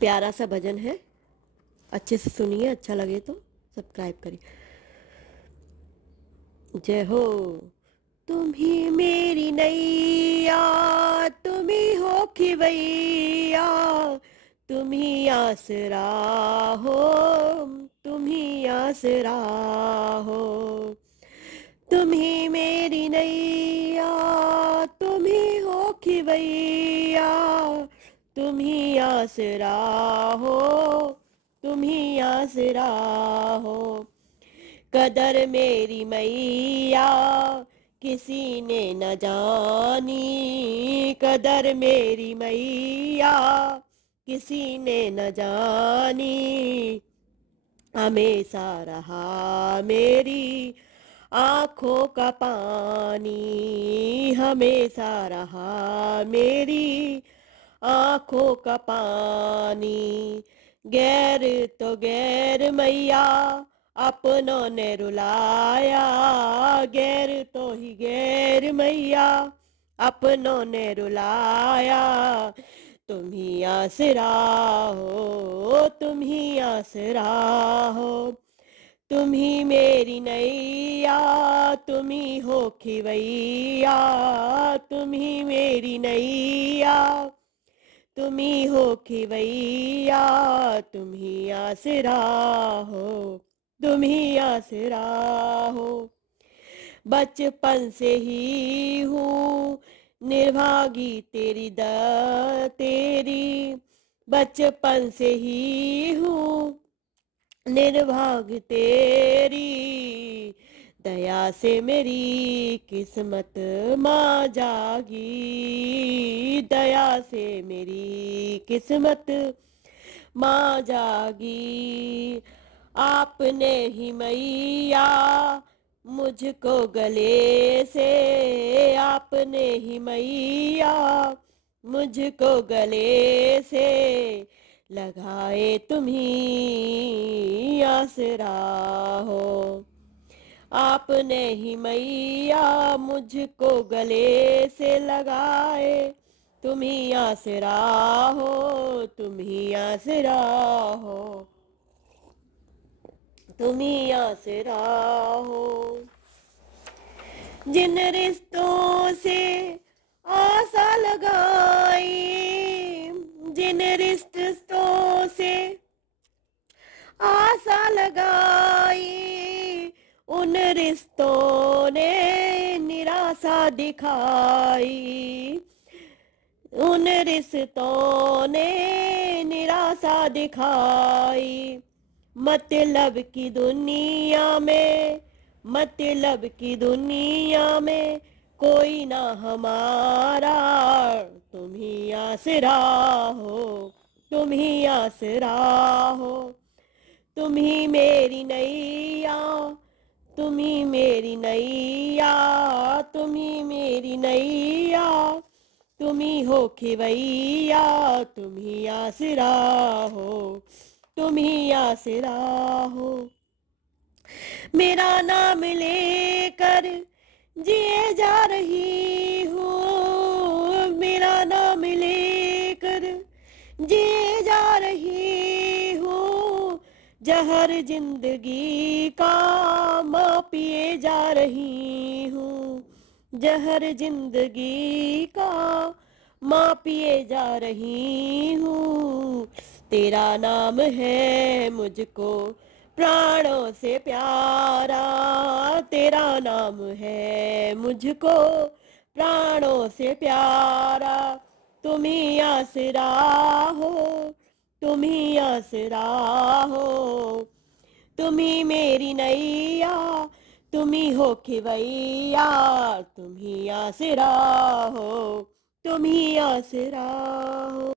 प्यारा सा भजन है, अच्छे से सुनिए, अच्छा लगे तो सब्सक्राइब करिए। जय हो। तुम ही मेरी नैया, तुम ही हो खिवैया, तुम ही आसरा हो, तुम ही आसरा हो। तुम ही मेरी नैया, तुम ही हो खिवैया, तुम ही आसरा हो, तुम ही आसरा हो। कदर मेरी मैया किसी ने न जानी, कदर मेरी मैया किसी ने न जानी। हमेशा रहा मेरी आँखों का पानी, हमेशा रहा मेरी आँखों का पानी। गैर तो गैर मैया अपनों ने रुलाया, गैर तो ही गैर मैया अपनों ने रुलाया। तुम ही आसरा हो, तुम ही आसरा हो। तुम ही मेरी नैया, तुम ही हो खिवैया, तुम ही मेरी नैया, तुम ही हो खिवैया, तुम ही आसरा हो, तुम ही आसरा हो। बचपन से ही हूँ निर्भागी तेरी, बचपन से ही हूँ निर्भाग तेरी। दया से मेरी किस्मत माँ जागी, दया से मेरी किस्मत माँ जागी। आपने ही मैया मुझको गले से, आपने ही मैया मुझको गले से लगाए, तुम ही आसरा हो। आपने ही मैया मुझको गले से लगाए, तुम ही आसरा हो, तुम ही आसरा हो, तुम ही आसरा हो। जिन रिश्तों से आशा लगाई, जिन रिश्तों से आशा लगाई, उन रिश्तों ने निराशा दिखाई, उन रिश्तों ने निराशा दिखाई। मतलब की दुनिया में, मतलब की दुनिया में कोई ना हमारा, तुम ही आसरा हो, तुम ही आसरा हो। तुम ही मेरी नैया, तुम ही मेरी नैया, तुम ही मेरी नैया, तुम ही हो खिवैया, तुम ही आसरा हो, तुम ही आसरा हो। मेरा नाम लेकर जिए जा रही हूँ, मेरा नाम लेकर जिए जा रही हूँ। जहर जिंदगी का मैं पिए जा रही हूँ, जहर जिंदगी का मैं पिए जा रही हूँ। तेरा नाम है मुझको प्राणों से प्यारा, तेरा नाम है मुझको प्राणों से प्यारा। तुम ही आसरा हो, तुम ही आसरा हो। तुम ही मेरी नैया, तुम ही हो खिवैया, तुम ही आसरा हो, तुम ही आसरा हो।